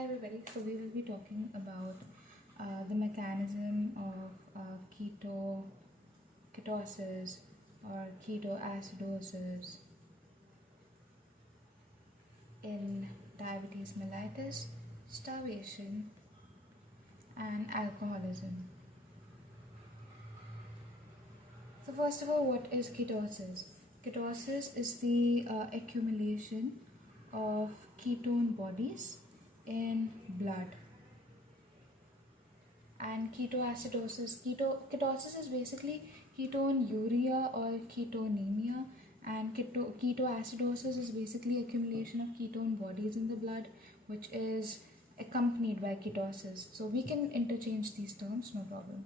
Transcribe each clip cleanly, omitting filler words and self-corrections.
Hi everybody, so we will be talking about the mechanism of ketosis or ketoacidosis in diabetes mellitus, starvation and alcoholism. So first of all, what is ketosis? Ketosis is the accumulation of ketone bodies in blood. And ketosis is basically ketonuria or ketonemia, and ketoacidosis is basically accumulation of ketone bodies in the blood, which is accompanied by ketosis. So we can interchange these terms, no problem.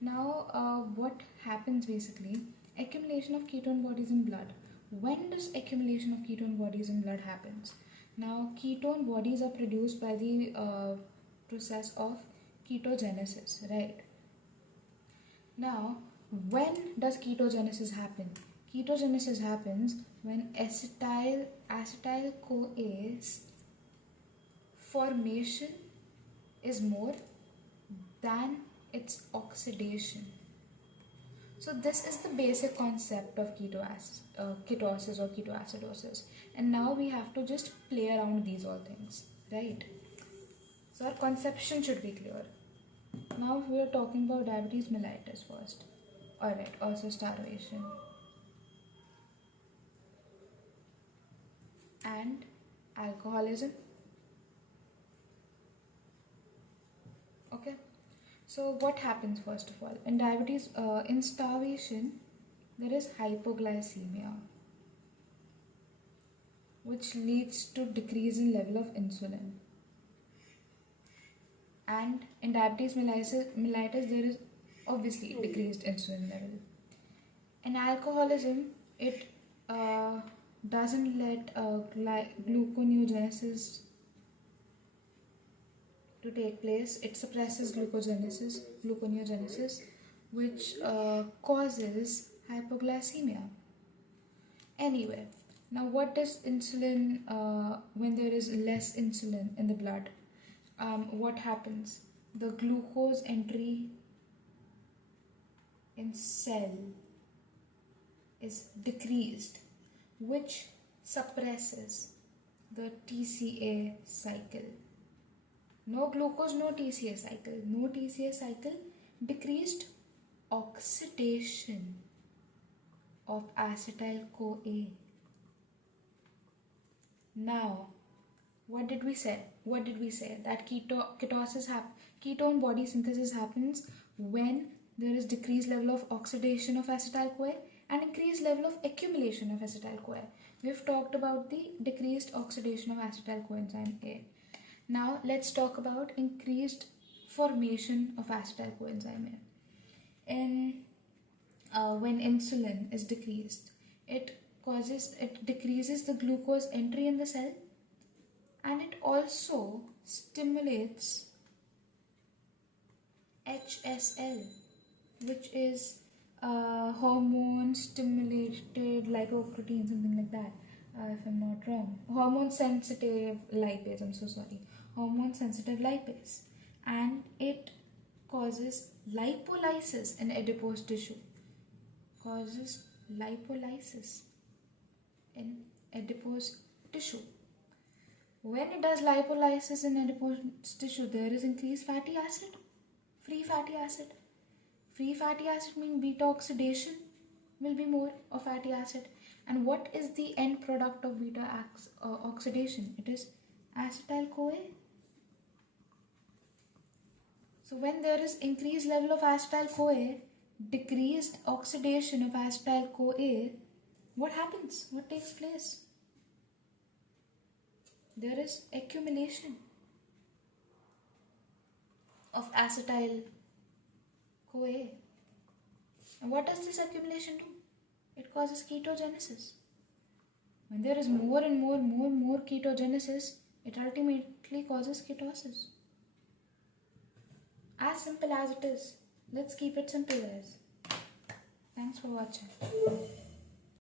Now what happens basically, accumulation of ketone bodies in blood. When does accumulation of ketone bodies in blood happens? Now ketone bodies are produced by the process of ketogenesis, right? Now when does ketogenesis happen? Ketogenesis happens when acetyl CoA's formation is more than its oxidation. So this is the basic concept of ketosis or ketoacidosis, and now we have to just play around these all things, right? So our conception should be clear. Now we are talking about diabetes mellitus first. Alright, also starvation and alcoholism. Okay. So what happens first of all? In diabetes, in starvation, there is hypoglycemia, which leads to decrease in level of insulin. And in diabetes mellitus, there is obviously decreased insulin level. In alcoholism, it doesn't let gluconeogenesis to take place. It suppresses gluconeogenesis, which causes hypoglycemia. Anyway, now what does insulin, when there is less insulin in the blood, what happens? The glucose entry in cell is decreased, which suppresses the TCA cycle. No glucose, no TCA cycle. No TCA cycle, decreased oxidation of acetyl CoA. Now, what did we say? That ketone body synthesis happens when there is decreased level of oxidation of acetyl CoA and increased level of accumulation of acetyl CoA. We've talked about the decreased oxidation of acetyl coenzyme A. Now let's talk about increased formation of acetyl coenzyme A. When insulin is decreased, it decreases the glucose entry in the cell, and it also stimulates HSL, which is hormone stimulated lipoprotein, something like that, if I'm not wrong. Hormone sensitive lipase, hormone sensitive lipase, and it causes lipolysis in adipose tissue. When it does lipolysis in adipose tissue, there is increased fatty acid, free fatty acid. Free fatty acid means beta oxidation will be more of fatty acid. And what is the end product of beta oxidation? It is acetyl CoA. So when there is increased level of acetyl CoA, decreased oxidation of acetyl CoA, what happens? What takes place? There is accumulation of acetyl CoA. And what does this accumulation do? It causes ketogenesis. When there is more and more ketogenesis, it ultimately causes ketosis. As simple as it is. Let's keep it simple, guys. Thanks for watching.